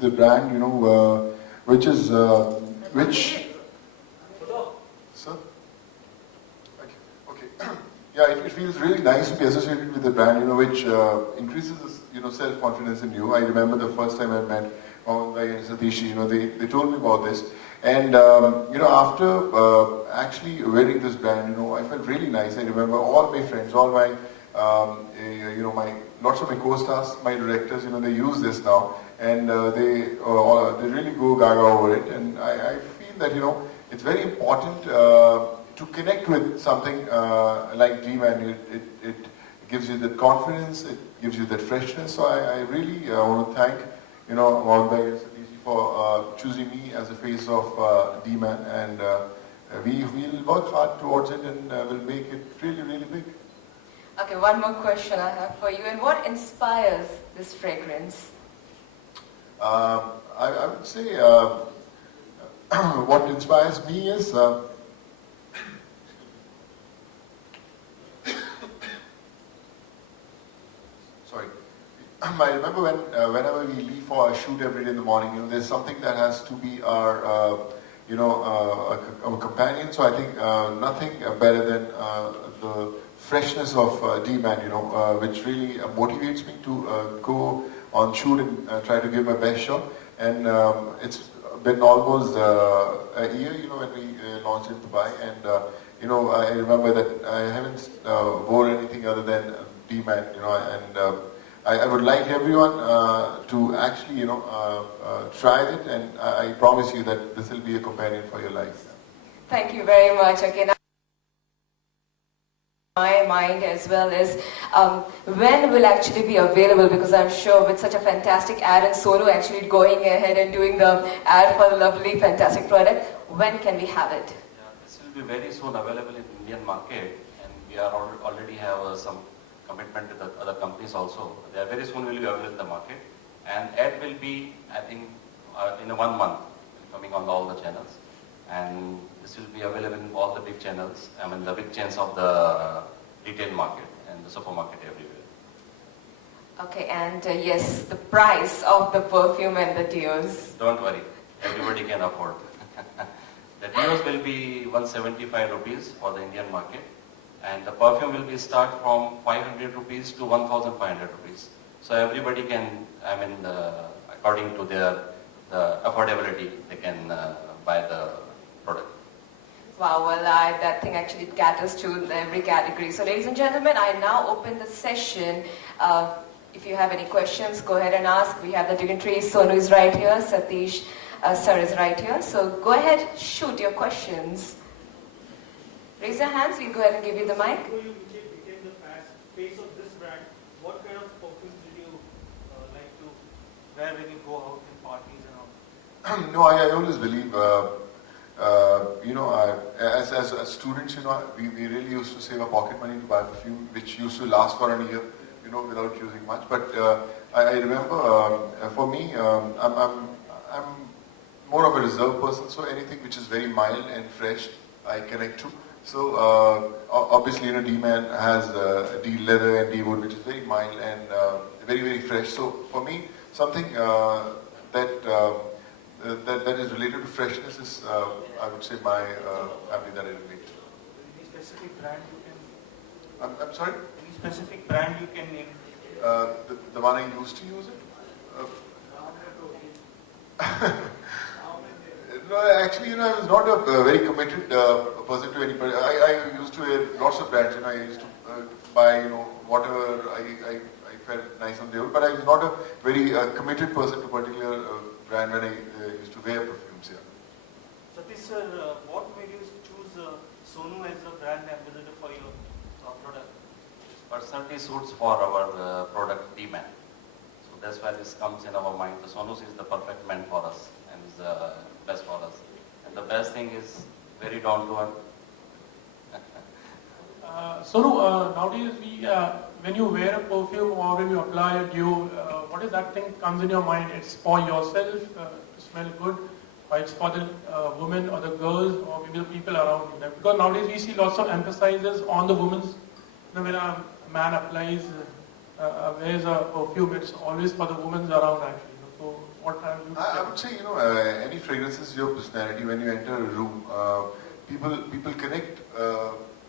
The brand, which is which. Sir? Okay. Okay. Yeah, it feels really nice to be associated with the brand, which increases, self-confidence in you. I remember the first time I met Mohammed and Satish, they told me about this. And, after actually wearing this brand, I felt really nice. I remember all my friends, all my, lots of my co-stars, my directors, they use this now. And they really go gaga over it. And I feel that, it's very important to connect with something like D-Man. It gives you that confidence, it gives you that freshness. So I really want to thank, Mohammed and Satish for choosing me as the face of D-Man. And we'll work hard towards it and we'll make it really, really big. Okay, one more question I have for you. And what inspires this fragrance? I would say what inspires me is sorry. I remember whenever we leave for a shoot every day in the morning, there's something that has to be our our companion. So I think nothing better than the freshness of D-Man, which really motivates me to go on shoot and try to give my best shot. And it's been almost a year, when we launched in Dubai. And, I remember that I haven't worn anything other than D-Man, and I would like everyone to actually, try it. And I promise you that this will be a companion for your life. Thank you very much. Okay, now my mind as well is when will actually be available, because I'm sure with such a fantastic ad and Sonu actually going ahead and doing the ad for the lovely fantastic product, when can we have it? Yeah, this will be very soon available in Indian market, and we are already have some commitment with the other companies also. They are very soon will be available in the market, and ad will be, I think, in 1 month coming on all the channels. And this will be available in all the big channels, the big chains of the retail market and the supermarket everywhere. Okay, and yes, the price of the perfume and the deos. Don't worry, everybody can afford. The deos will be 175 rupees for the Indian market, and the perfume will be start from 500 rupees to 1,500 rupees. So everybody can, according to their affordability, they can buy the product. Wow, well, that thing actually caters to every category. So ladies and gentlemen, I now open the session. If you have any questions, go ahead and ask. We have the dignitaries. Sonu is right here. Satish sir is right here. So go ahead, shoot your questions. Raise your hands. We'll go ahead and give you the mic. Before you became the face of this brand, what kind of perfumes did you like to wear when you go out in parties and all? No, I always believe, as students, we really used to save our pocket money to buy perfume, which used to last for a year, without using much. But I remember, for me, I'm more of a reserved person, so anything which is very mild and fresh, I connect to. So obviously, D-Man has D-Leather and D-Wood, which is very mild and very, very fresh. So for me, something that is related to freshness is, I would say, my family that I relate to. Any specific brand you can? I'm sorry? Any specific brand you can name? The one I used to use it? No, actually, I was not a very committed person to any. I used to wear lots of brands. I used to buy, whatever I felt nice on there. But I was not a very committed person to a particular brand when I used to wear perfumes. Yeah. Satish sir, what made you choose Sonu as a brand ambassador for your product? Personality suits for our product D-Man. So that's why this comes in our mind. The Sonus is the perfect man for us and is the best for us. And the best thing is very down to earth. Nowadays when you wear a perfume or when you apply a dew, what is that thing comes in your mind? It's for yourself to smell good, or it's for the women or the girls or maybe the people around you? Because nowadays we see lots of emphasis on the women's. When a man applies, wears a perfume, it's always for the women's around actually. So what have you? I would say, any fragrance is your personality. When you enter a room, people connect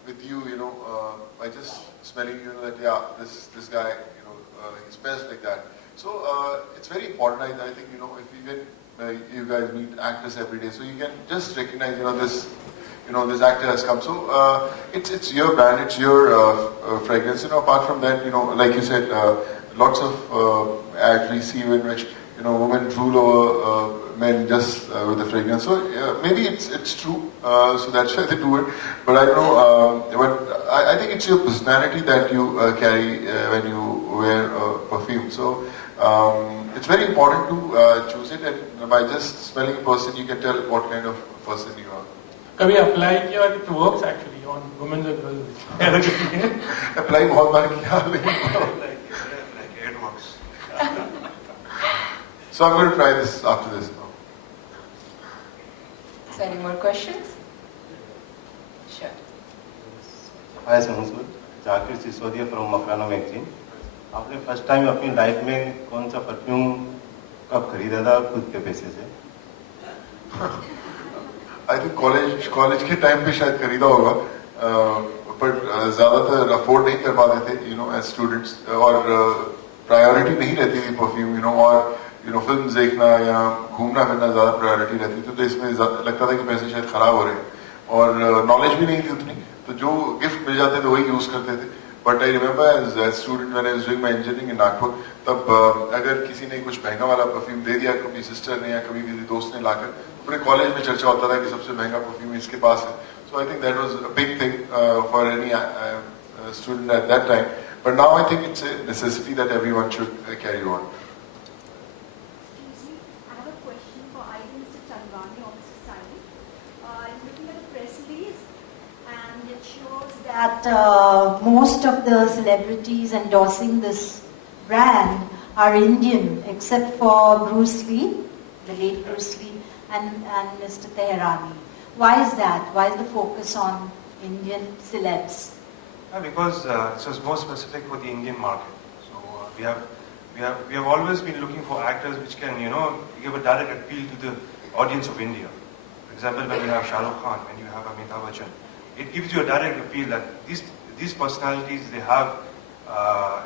with you, by just smelling, that this guy, he smells like that. So it's very important. I think, if you get you guys meet actors every day, so you can just recognize, this actor has come. So it's your brand, it's your fragrance. Apart from that, like you said, lots of ads we see in which women drool over men just with the fragrance. So maybe it's true. So that's why they do it. But I don't know. But I think it's your personality that you carry when you wear perfume. So it's very important to choose it, and by just smelling a person, you can tell what kind of person you are. Can we apply it here? It works actually on women and girls. Apply बहुत बार किया लेकिन Like it works. So I'm going to try this after this. So any more questions? Sure. Hi Sonu sir, Zakir Sisodia from Makrana magazine. आपने first time अपनी life में कौन सा perfume कब खरीदा था खुद के पैसे से? आई थिंक कॉलेज के टाइम पे शायद खरीदा होगा, पर ज़्यादातर अफोर्ड नहीं कर पाते थे, एज स्टूडेंट्स, और प्रायोरिटी नहीं रहती थी परफ्यूम, और फिल्म देखना या घूमना फिरना ज़्यादा प्रायोरिटी रहती थी, तो इसमें लगता था कि पैसे शायद ख़राब हो रहे हैं, और नॉलेज भी नहीं थी उतनी, तो जो गिफ्ट मिल जाते थे वही यूज़ करते थे। But I remember as student when I was doing my engineering in Nagpur, तब अगर किसी ने कुछ महंगा वाला परफ्यूम दे दिया, कभी सिस्टर ने या कभी किसी दोस्त ने लाकर, पूरे कॉलेज में चर्चा होता था कि सबसे महंगा परफ्यूम इसके पास है। So I think that was a big thing for any student at that time, but now I think it's a necessity that everyone should carry on. That most of the celebrities endorsing this brand are Indian, except for Bruce Lee, the late Bruce Lee, and Mr. Teherani. Why is that? Why is the focus on Indian celebs? Because it was more specific for the Indian market. So we have always been looking for actors which can give a direct appeal to the audience of India. For example, when you have Shah Rukh Khan, when you have Amitabh Bachchan, it gives you a direct appeal that these personalities, they have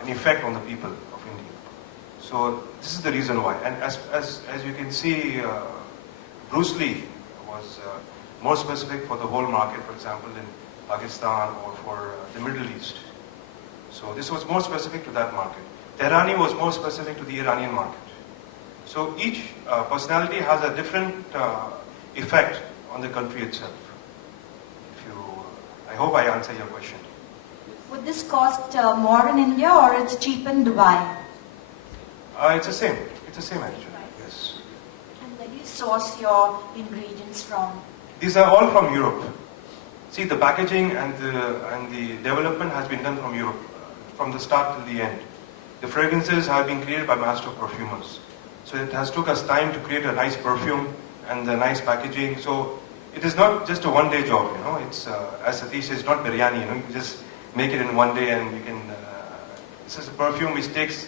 an effect on the people of India. So this is the reason why. And as you can see, Bruce Lee was more specific for the whole market, for example, in Pakistan or for the Middle East. So this was more specific to that market. Teherani was more specific to the Iranian market. So each personality has a different effect on the country itself. I hope I answer your question. Would this cost more in India or it's cheap in Dubai? It's the same. It's the same actually. Right. Yes. And where do you source your ingredients from? These are all from Europe. See, the packaging and the development has been done from Europe, from the start till the end. The fragrances have been created by master perfumers. So it has took us time to create a nice perfume and the nice packaging. So it is not just a one-day job, you know. It's, as Satish says, it's not biryani, you know. You just make it in one day and you can, this is a perfume which takes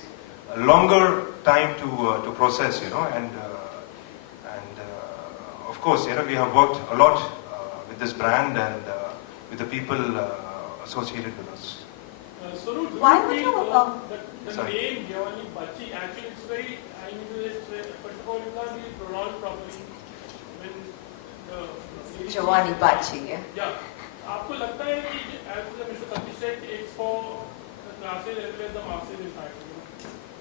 a longer time to process, you know, and of course, you know, we have worked a lot with this brand and with the people associated with us. Sonu, do Why you would feel you, the sorry. name Giovanni Bacci, actually it's very, I mean, first of all, you can't really pronounce properly when the... Giovanni Bacci, yeah. Yeah. आपको लगता है कि as Mr. Satish said, it's for the classes as well as the masses in fact.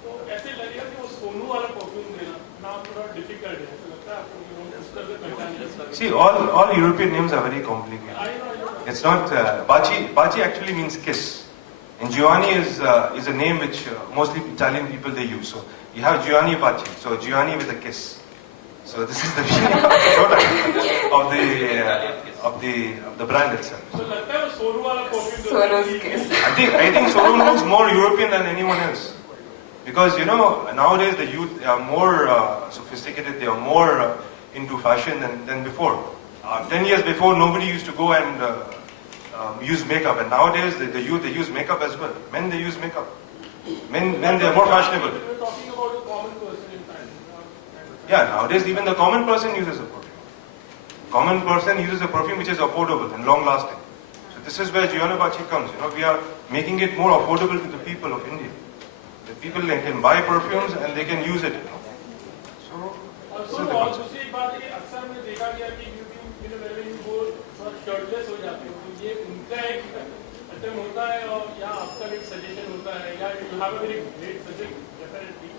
तो ऐसे लगेगा कि वो सोनू वाला परफ्यूम देना नाम थोड़ा डिफिकल्ट है, ऐसा लगता है आपको कि वो उस तरह से पहचान See, all European names are very complicated. I know. It's not, Baci actually means kiss. And Giovanni is a name which mostly Italian people they use. So you have Giovanni Baci, so Giovanni with a kiss. So this is the meaning of the product of the brand itself. So लगता है वो सोनू वाला perfume Sonu's kiss. I think Sonu looks more European than anyone else. Because, you know, nowadays the youth they are more sophisticated, they are more into fashion than before. 10 years before, nobody used to go and use makeup. And nowadays, the youth, they use makeup as well. Men, they use makeup. Men they are more fashionable. We were talking about a common person in fact. Yeah, nowadays, even the common person uses a perfume. Common person uses a perfume which is affordable and long-lasting. So this is where Giovanni Bacci comes. You know, we are making it more affordable to the people of India. The people they can buy perfumes and they can use it. You know. So this is the और concept. दूसरी एक बात है कि अक्सर मैंने देखा गया कि you go थोड़ा shirtless हो जाते हो, तो ये उनका एक attempt होता है और या आपका एक suggestion होता है या you have a very great suggestion definitely.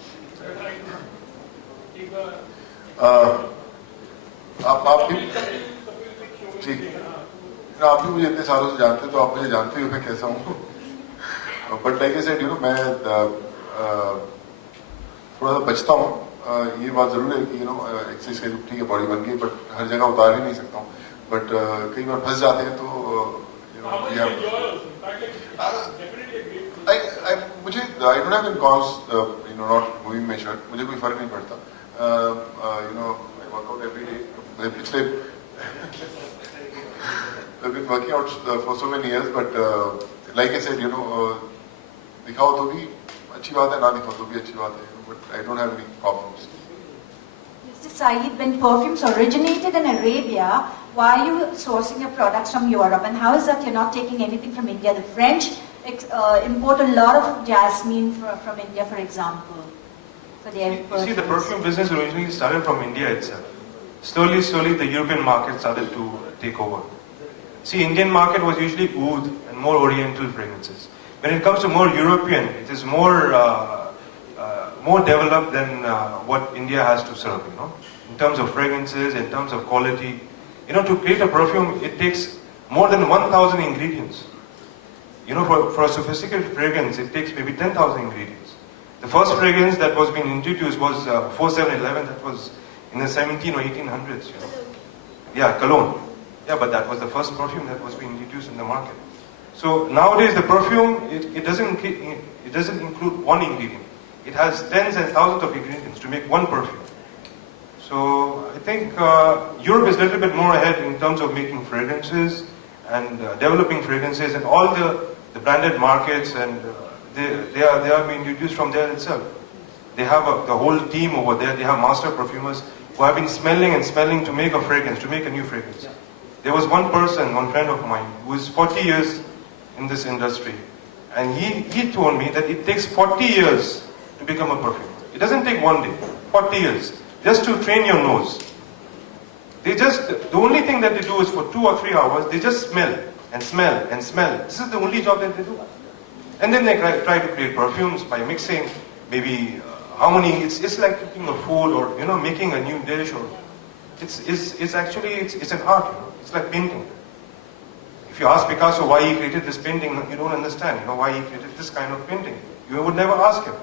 आप भी ठीक, आप भी मुझे इतने सालों से जानते हैं तो आप मुझे जानते ही हो मैं कैसा हूँ. But like I said, you know, मैं थोड़ा सा बचता हूँ. ये बात जरूर है कि यू नो एक्सरसाइज के ठीक है बॉडी बन गई, बट हर जगह उतार ही नहीं सकता हूँ. बट कई बार फंस जाते हैं तो यू नो मुझे I don't have any cause you know not moving my shirt. मुझे कोई फर्क नहीं पड़ता. You know I workout every day. मुझे पिछले I've been working out for so many years, but like I said, you know, दिखाओ तो भी अच्छी बात है, ना दिखाओ तो भी अच्छी बात है. But I don't have any problems. Mr. Saeed, when perfumes originated in Arabia, why are you sourcing your products from Europe? And how is that you're not taking anything from India? The French import a lot of jasmine from India, for example. For their You see, the perfumes. perfume business originally started from India itself. Slowly, the European market started to take over. See, Indian market was usually oud and more oriental fragrances. When it comes to more European, it is more developed than what India has to serve, you know, in terms of fragrances, in terms of quality. You know, to create a perfume, it takes more than 1,000 ingredients. You know, for a sophisticated fragrance, it takes maybe 10,000 ingredients. The first fragrance that was being introduced was 4711, that was in the 17 or 1800s, you know. Yeah, cologne. Yeah, but that was the first perfume that was being introduced in the market. So nowadays the perfume, it doesn't include one ingredient. It has tens and thousands of ingredients to make one perfume. So I think Europe is a little bit more ahead in terms of making fragrances and developing fragrances, and all the branded markets, and they are being introduced from there itself. They have the whole team over there. They have master perfumers who have been smelling and smelling to make a fragrance, to make a new fragrance. There was one person, one friend of mine, who is 40 years in this industry, and he told me that it takes 40 years to become a perfumer. It doesn't take one day, 40 years, just to train your nose. The only thing that they do is for 2 or 3 hours, they just smell and smell and smell. This is the only job that they do. And then they try to create perfumes by mixing maybe harmony. It's like cooking a food, or, you know, making a new dish, or it's actually an art, you know. It's like painting. If you ask Picasso why he created this painting, you don't understand, you know, why he created this kind of painting. You would never ask him.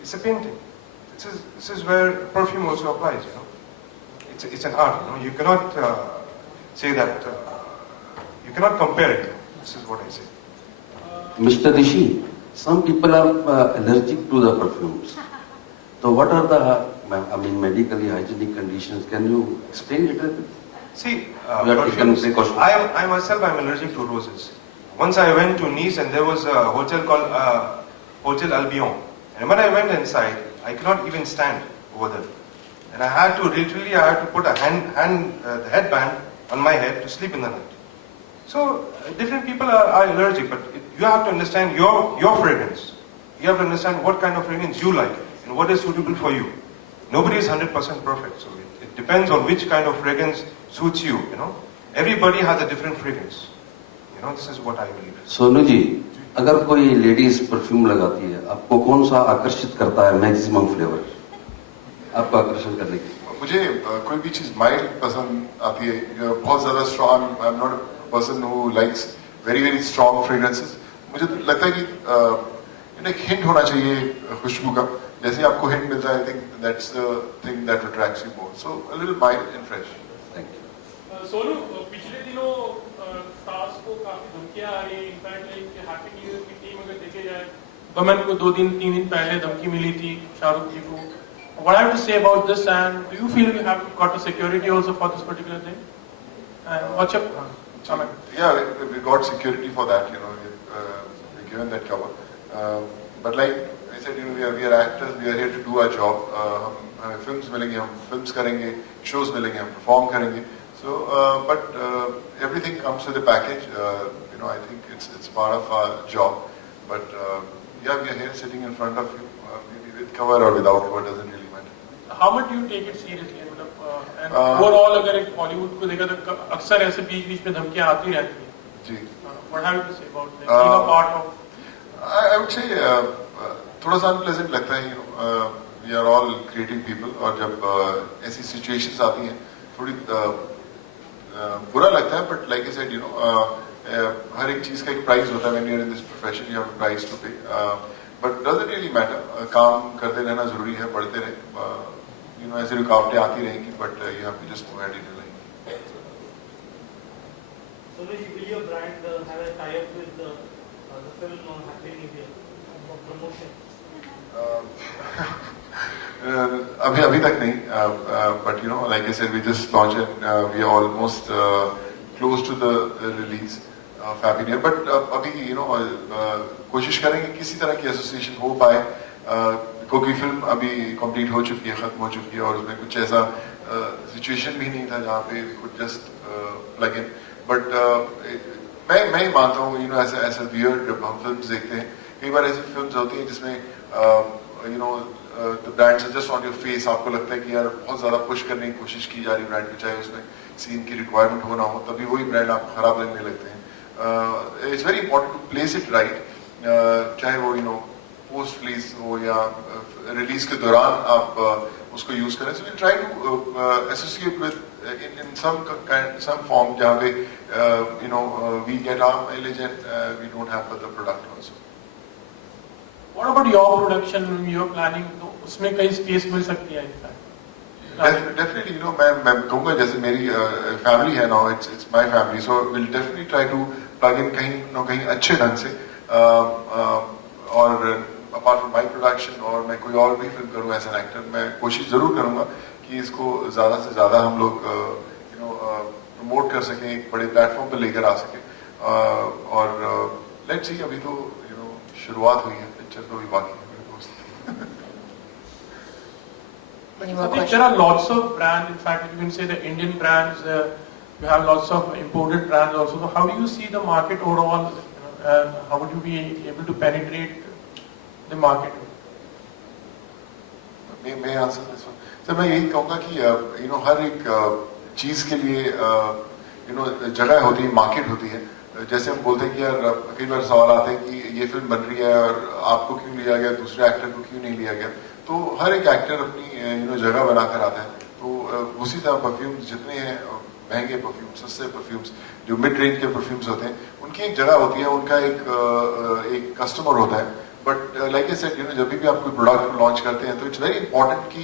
It's a painting. This is where perfume also applies, you know. It's an art, you know. You cannot say that, you cannot compare it. This is what I say. Mr. Rishi, some people are allergic to the perfumes. So what are the, medically hygienic conditions? Can you explain it a bit? See, We have taken perfumes, precautions. I myself am allergic to roses. Once I went to Nice and there was a hotel called Hotel Albion. And when I went inside, I could not even stand over there. And I had to put a the headband on my head to sleep in the night. So different people are allergic, but you have to understand your fragrance. You have to understand what kind of fragrance you like and what is suitable for you. Nobody is 100% perfect, so it depends on which kind of fragrance suits you. You know, everybody has a different fragrance. You know, this is what I believe. Sonu ji, अगर कोई ladies perfume लगाती है, आपको कौन सा आकर्षित करता है मैक्सिमम फ्लेवर आपको आकर्षण करने की? मुझे कोई भी चीज माइल्ड पसंद आती है, बहुत ज्यादा strong. I am not a person who likes very very strong fragrances. मुझे तो लगता है कि एक हिंट होना चाहिए खुशबू का। जैसे आपको हिंट मिलता है, आई think that's the thing that attracts you more. So a little mild and fresh. Thank you. Sonu, पिछले दिनों स्टार्स को काफी धमकियां आ रही है। In fact like happy new year की टीम अगर देखे जाए, गमन को 3 दिन पहले धमकी मिली थी शाहरुख जी को। What I have to say about this, and do you feel you have got a security also for this particular thing? And what's your comment? Yeah, we got security for that. You know, we're given that cover. But like I said, you know, we are actors. We are here to do our job. हमें films मिलेंगे, हम films करेंगे, shows मिलेंगे, हम perform करेंगे. So, but everything comes with a package. You know, I think it's part of our job. But yeah, we are here sitting in front of you, maybe with cover or without cover, doesn't really matter. How much do you take it seriously? And overall, अगर एक Bollywood को देखा तो अक्सर ऐसे बीच में धमकियां आती रहती हैं। जी। What have you to say about that? Being a part of. I would say थोड़ा सा unpleasant लगता है, you know, we are all creative people, और जब ऐसी situations आती हैं थोड़ी बुरा लगता है, but like I said, you know, हर एक चीज का एक प्राइस होता है। when you're in this profession, you have a price to pay, but doesn't really matter. काम करते रहना जरूरी है, बढ़ते रहे। You know, ऐसी रुकावटें आती रहेंगी, but you have to just move ahead in your life. So will your brand have a tie-up with the film on Happy New Year for promotion? अभी तक नहीं, but you know, like I said, we just launched and we are almost close to the release of Happy New Year. But अभी you know, कोशिश करेंगे किसी तरह की association हो पाए, क्योंकि फिल्म अभी कंप्लीट हो चुकी है, खत्म हो चुकी है, और उसमें कुछ ऐसा सिचुएशन भी नहीं था जहाँ पे कुछ जस्ट प्लग इन। बट मैं ही मानता हूँ, यू नो, ऐसा वियर्ड जब हम फिल्म्स देखते हैं, कई बार ऐसी फिल्म्स होती हैं जिसमें you know the brands are just on your face. आपको लगता है कि यार बहुत ज्यादा पुश करने की कोशिश की जा रही ब्रांड की, चाहे उसमें सीन की रिक्वायरमेंट हो ना हो, तभी वही ब्रांड आपको खराब लगने लगते हैं। It's very important to place it right, चाहे वो यू नो पोस्ट रिलीज हो या रिलीज के दौरान आप उसको यूज करें। So we try to associate with in some form जहाँ पे you know we get our mileage and we don't have the product also. What about your production? You're planning, तो उसमें कई स्पेस मिल सकती है इनफैक्ट? Definitely, you know, मैं कहूँगा जैसे मेरी फैमिली है now, it's my family, so we'll definitely try to plug in कहीं न कहीं अच्छे ढंग से, और apart from my production और मैं कोई और भी फिल्म करूँ एज एन एक्टर, मैं कोशिश जरूर करूँगा कि इसको ज़्यादा से ज़्यादा हम लोग यू नो प्रमोट कर सकें, एक बड़े प्लेटफॉर्म पर लेकर आ सकें, और लेट्स सी, अभी तो यू नो शुरुआत हुई है, पिक्चर तो अभी बाकी है मेरे दोस्त। There are lots of brands. In fact, you can say the Indian brands. You have lots of imported brands also. So how do you see the market overall? And how would you be able to penetrate the market? मैं answer this one. Sir मैं यही कहूँगा कि you know हर एक चीज़ के लिए you know जगह होती है, मार्केट होती है। जैसे हम बोलते हैं कि यार कई बार सवाल आते हैं कि ये फिल्म बन रही है और आपको क्यों लिया गया, दूसरे एक्टर को क्यों नहीं लिया गया। तो हर एक एक्टर अपनी यू नो जगह बनाकर आता है। तो उसी तरह परफ्यूम्स जितने हैं, महंगे परफ्यूम्स, सस्ते परफ्यूम्स, जो मिड रेंज के परफ्यूम्स होते हैं, उनकी एक जगह होती है, उनका एक कस्टमर होता है। But like I said, you know जब भी आप कोई प्रोडक्ट लॉन्च करते हैं तो इट्स वेरी इंपॉर्टेंट कि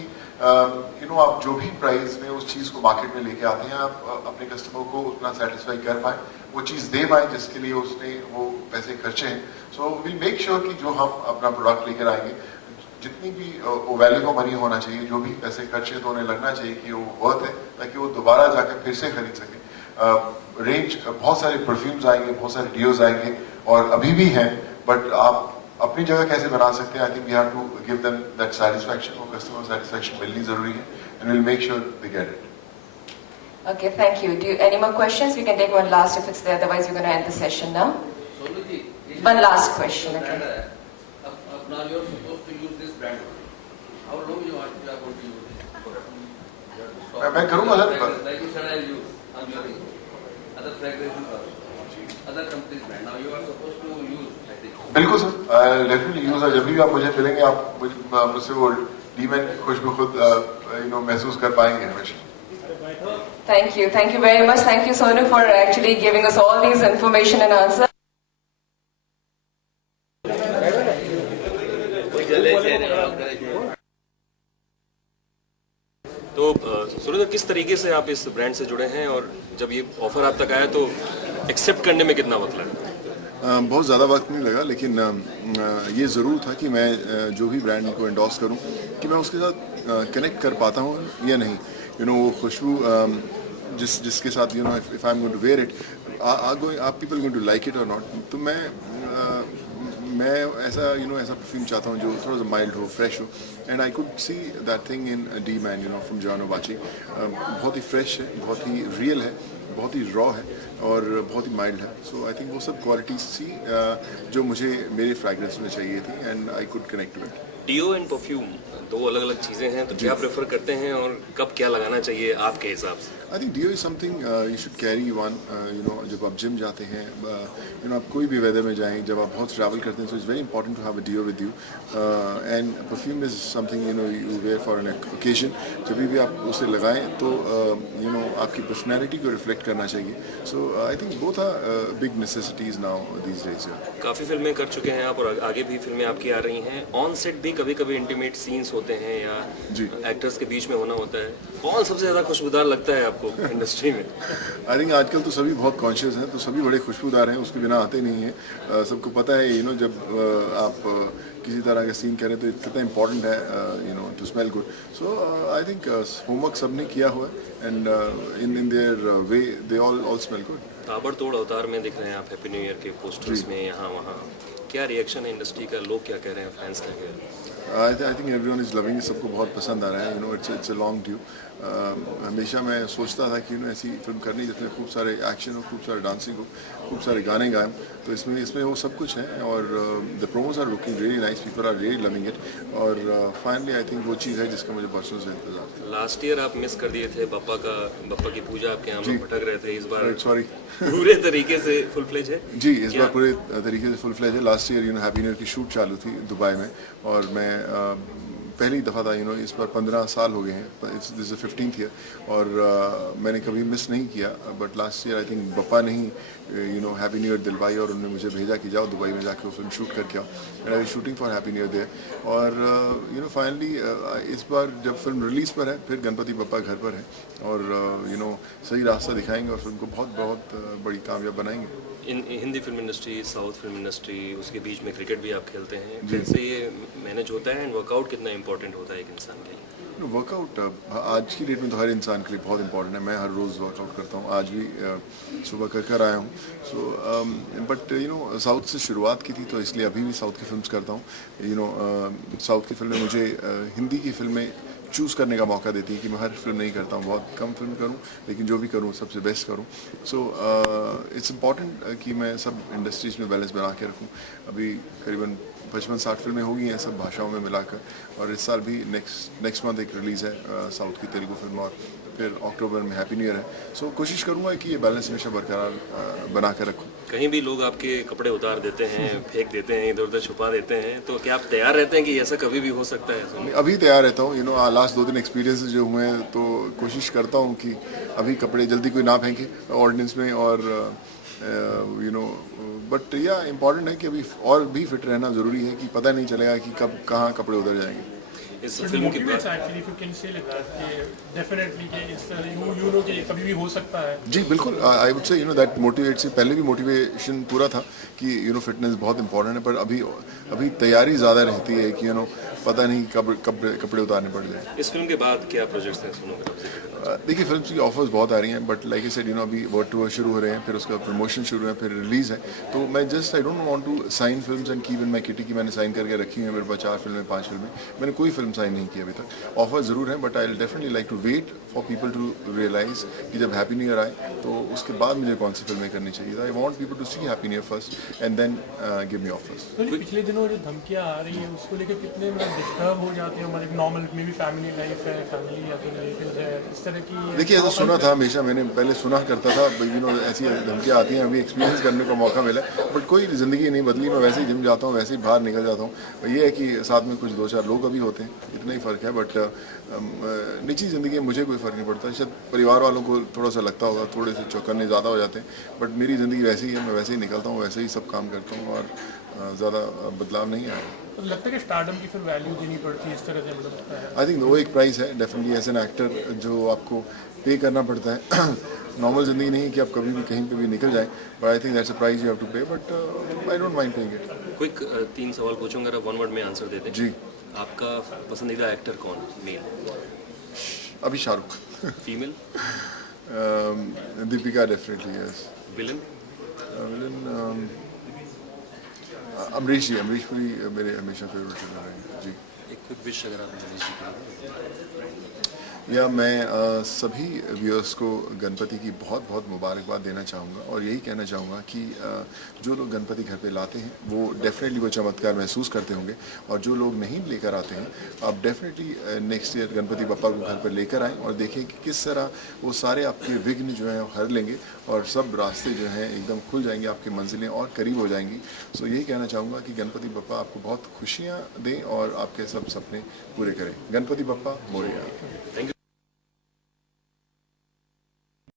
यू नो आप जो भी प्राइस में उस चीज़ को मार्केट में लेके आते हैं, आप अपने कस्टमर को उतना सेटिस्फाई कर पाए, वो चीज़ दे पाए जिसके लिए उसने वो पैसे खर्चे हैं। सो वी मेक श्योर कि जो हम अपना प्रोडक्ट लेकर आएंगे, जितनी भी वैल्यू फॉर मनी होना चाहिए, जो भी पैसे खर्चे तो उन्हें लगना चाहिए कि वो वर्थ है, ताकि वो दोबारा जाकर फिर से खरीद सके। रेंज बहुत सारे परफ्यूम्स आएंगे, बहुत सारे डियोज आएंगे और अभी भी हैं, बट आप अपनी जगह कैसे बना सकते हैं, I think we have to give them that satisfaction, वो कस्टमर सेटिस्फैक्शन मिलनी जरूरी है, and will make sure they get it. Okay, thank you. Do you any more questions? We can take one last if it's there. Otherwise, we're going to end the session now. One last question. Okay. Now you are supposed to use this brand. How long you are going to use it? मैं करूँगा sir. Like you said, I'll use. I'm using other fragrances also. Other companies brand. Now you are supposed to use. I think. बिल्कुल sir, definitely use है। जब भी आप मुझे मिलेंगे, आप मुझसे वो डीमैन खुशबू खुद महसूस कर पाएंगे हमेशा। Thank you very much. Thank you, Sonu, for actually giving us all these information and answers. तो सूरज, किस तरीके से आप इस ब्रांड से जुड़े हैं और जब ये ऑफर आप तक आया तो एक्सेप्ट करने में कितना वक्त लगा? बहुत ज़्यादा वक्त नहीं लगा, लेकिन ये ज़रूर था कि मैं जो भी ब्रांड को एंडोर्स करूं कि मैं उसके साथ कनेक्ट कर पाता हूं या नहीं। वो खुशबू जिसके साथ if I am going to wear it, are people going to like it और नॉट। तो मैं ऐसा ऐसा परफ्यूम चाहता हूँ जो थोड़ा सा माइल्ड हो, फ्रेश हो, and I could see that thing in D man from Jono बाची। बहुत ही फ्रेश है, बहुत ही रियल है, बहुत ही रॉ है और बहुत ही माइल्ड है। सो आई थिंक वो सब क्वालिटीज थी जो मुझे मेरे फ्रैग्रेंस में चाहिए थी, and I could connect to it. Deo and perfume दो अलग अलग चीज़ें हैं, तो क्या प्रेफर करते हैं और कब क्या लगाना चाहिए आपके हिसाब से? I think deo is something you should carry one. जब आप जिम जाते हैं, आप कोई भी वेदर में जाएं, जब आप बहुत ट्रैवल करते हैं, so it's very important to have a deo with you. And perfume is something you wear for an occasion. जब भी आप उसे लगाएं तो आपकी पर्सनैलिटी को रिफ्लेक्ट करना चाहिए। So I think both are big necessities now these days. काफ़ी फिल्में कर चुके हैं आप और आगे भी फिल्में आपकी आ रही हैं। ऑन सेट भी कभी कभी इंटीमेट सीन्स होते हैं या एक्टर्स के बीच में होना होता है। कौन सबसे ज़्यादा खुशबूदार लगता है आपको इंडस्ट्री में? आई थिंक आजकल तो सभी बहुत कॉन्शियस हैं, तो सभी बड़े खुशबूदार हैं, उसके बिना आते नहीं हैं। सबको पता है जब आप किसी तरह का सीन करें तो कितना इंपॉर्टेंट है to smell good. So I think homework सब ने किया हुआ है, and in their way they all smell good. ताबड़तोड़ अवतार में दिख रहे हैं आप हैप्पी न्यू ईयर के पोस्टर्स में, यहाँ वहाँ। क्या रिएक्शन है इंडस्ट्री का? लोग क्या कह रहे हैं, फैंस क्या कह रहे हैं? I think everyone is loving, सबको बहुत पसंद आ रहा है। It's a long due. हमेशा मैं सोचता था कि ऐसी फिल्म करनी जिसमें खूब सारे एक्शन हो, खूब सारे डांसिंग हो, खूब सारे गाने गाएं। तो इसमें वो सब कुछ है, और the promos are looking really nice, people are really loving it. और फाइनली आई थिंक वो चीज़ है जिसका मुझे बरसों से इंतजार था। लास्ट ईयर आप मिस कर दिए थे बप्पा की पूजा, आपके यहाँ लोग भटक रहे थे। इस बार सॉरी पूरे तरीके से फुल फ्लेज है? जी, इस बार पूरे तरीके से फुल फ्लेज है। Last year happy new year की शूट चालू थी दुबई में, और मैं पहली दफ़ा था। इस बार 15 साल हो गए हैं, दिस इज 15th ईयर, और मैंने कभी मिस नहीं किया। But last year I think Bappa ने ही हैप्पी न्यू ईयर दिलवाई, और उन्होंने मुझे भेजा कि जाओ दुबई में जाके वो फिल्म शूट करके आओ, and I was shooting for happy new year there. और फाइनली इस बार जब फिल्म रिलीज़ पर है, फिर गणपति बप्पा घर पर है, और सही रास्ता दिखाएंगे और फिल्म को बहुत बहुत बड़ी कामयाब बनाएंगे। Hindi film industry, south film industry, उसके बीच में क्रिकेट भी आप खेलते हैं, कैसे ये मैनेज होता है, एंड वर्कआउट कितना इंपॉर्टेंट होता है एक इंसान के लिए? वर्कआउट आज की डेट में तो हर इंसान के लिए बहुत इंपॉर्टेंट है। मैं हर रोज़ वर्कआउट करता हूँ, आज भी सुबह कर आया हूँ। सो बट साउथ से शुरुआत की थी, तो इसलिए अभी भी साउथ की फिल्म्स करता हूँ। साउथ की फिल्में मुझे हिंदी की फिल्में चूज़ करने का मौका देती है कि मैं हर फिल्म नहीं करता हूँ, बहुत कम फिल्म करूँ, लेकिन जो भी करूँ सबसे बेस्ट करूँ। सो इट्स इम्पॉर्टेंट कि मैं सब इंडस्ट्रीज़ में बैलेंस बना के रखूँ। अभी करीबन 55-60 फिल्में हो गई हैं सब भाषाओं में मिलाकर, और इस साल भी नेक्स्ट मंथ एक रिलीज़ है साउथ की तेलुगु फिल्म, और फिर अक्टूबर में हैप्पी न्यू ईयर है। सो कोशिश करूँगा कि ये बैलेंस हमेशा बरकरार बना कर रखूँ। कहीं भी लोग आपके कपड़े उतार देते हैं, फेंक देते हैं, इधर उधर छुपा देते हैं, तो क्या आप तैयार रहते हैं कि ऐसा कभी भी हो सकता है? अभी तैयार रहता हूँ। लास्ट 2 दिन एक्सपीरियंसेस जो हुए हैं, तो कोशिश करता हूँ कि अभी कपड़े जल्दी कोई ना फेंके ऑर्डिनेंस में, और बट या इम्पॉर्टेंट है कि अभी और भी फिट रहना ज़रूरी है, कि पता नहीं चलेगा कि कब कहाँ कपड़े उधर जाएंगे। इस फिल्म के बाद कभी भी हो सकता है। जी बिल्कुल, I would say that motivate से पहले भी मोटिवेशन पूरा था कि फिटनेस बहुत इंपॉर्टेंट है, पर अभी तैयारी ज़्यादा रहती है कि पता नहीं कब कपड़े उतारने पड़ जाए। इस फिल्म के बाद क्या प्रोजेक्ट्स हैं सोनू की तरफ से? देखिए फिल्म की ऑफर्स बहुत आ रही हैं, बट लाइक आई सेड अभी वर्ल्ड टूर शुरू हो रहे हैं, फिर उसका प्रमोशन शुरू है, फिर रिलीज है, तो मैं I don't want to sign films and keep in my kitty की मैंने साइन करके रखी हुई है मेरे पास 4 फिल्में 5 फिल्में, मैंने कोई फिल्म साइन नहीं की अभी तक। ऑफर जरूर है, but I will definitely like to wait for people to realise कि जब हैप्पी न्यू ईयर आए तो उसके बाद मुझे कौन सी फिल्में करनी चाहिए। I want people to see happy new year first and then give me offers. तो जो पिछले दिनों जो धमकियाँ आ रही हैं उसको लेकर कितने डिस्टर्ब हो जाते हैं हमारे नॉर्मल मे भी फैमिली लाइफ है, फैमिली या तो रिलेटिव्स है, इस तरह की? देखिए ऐसा सुना था हमेशा, मैंने पहले सुना करता था ऐसी धमकियाँ आती हैं, अभी एक्सपीरियंस करने का मौका मिला, बट कोई ज़िंदगी नहीं बदली। मैं वैसे ही जिम जाता हूँ, वैसे ही बाहर निकल जाता हूँ। ये है कि साथ में कुछ 2-4 लोग अभी होते हैं, इतना ही फ़र्क है, बट निजी ज़िंदगी में मुझे कोई फ़र्क नहीं पड़ता। शायद परिवार वालों को थोड़ा सा लगता होगा, थोड़े से चौकन्ने ज़्यादा हो जाते हैं, बट मेरी ज़िंदगी वैसी ही है, मैं वैसे ही निकलता हूँ, वैसे ही सब काम करता हूँ और ज़्यादा बदलाव नहीं आया। तो लगता है कि स्टारडम की फिर वैल्यू देनी पड़ती है इस तरह से, मतलब आई थिंक वो एक प्राइस है डेफिनेटली एज एन एक्टर जो आपको पे करना पड़ता है। नॉर्मल ज़िंदगी नहीं है कि आप कभी भी कहीं पे भी निकल जाएं, but I think that's a price you have to pay, but I don't mind paying it. Quick 3 सवाल पूछूंगा, आप 1 वर्ड में आंसर दे दें। जी। आपका पसंदीदा एक्टर कौन? मेल? अभी Shahrukh. Female? Deepika definitely yes. Villain? Villain Amrish ji, Amrish Puri मेरे हमेशा फेवरेट रहे हैं जी। एक क्विक विश अगर आप गणेश जी को। या मैं सभी व्यूअर्स को गणपति की बहुत बहुत मुबारकबाद देना चाहूँगा और यही कहना चाहूँगा कि जो लोग गणपति घर पे लाते हैं वो डेफिनेटली वो चमत्कार महसूस करते होंगे, और जो लोग नहीं लेकर आते हैं आप definitely next year Ganpati Bappa को घर पर लेकर आएँ और देखें कि किस तरह वो सारे आपके विघ्न जो हैं हर लेंगे और सब रास्ते जो हैं एकदम खुल जाएंगे, आपकी मंजिलें और करीब हो जाएंगी। सो यही कहना चाहूँगा कि गणपति बप्पा आपको बहुत खुशियाँ दें और आपके सब सपने पूरे करें। गणपति बप्पा मोरया। Thank you.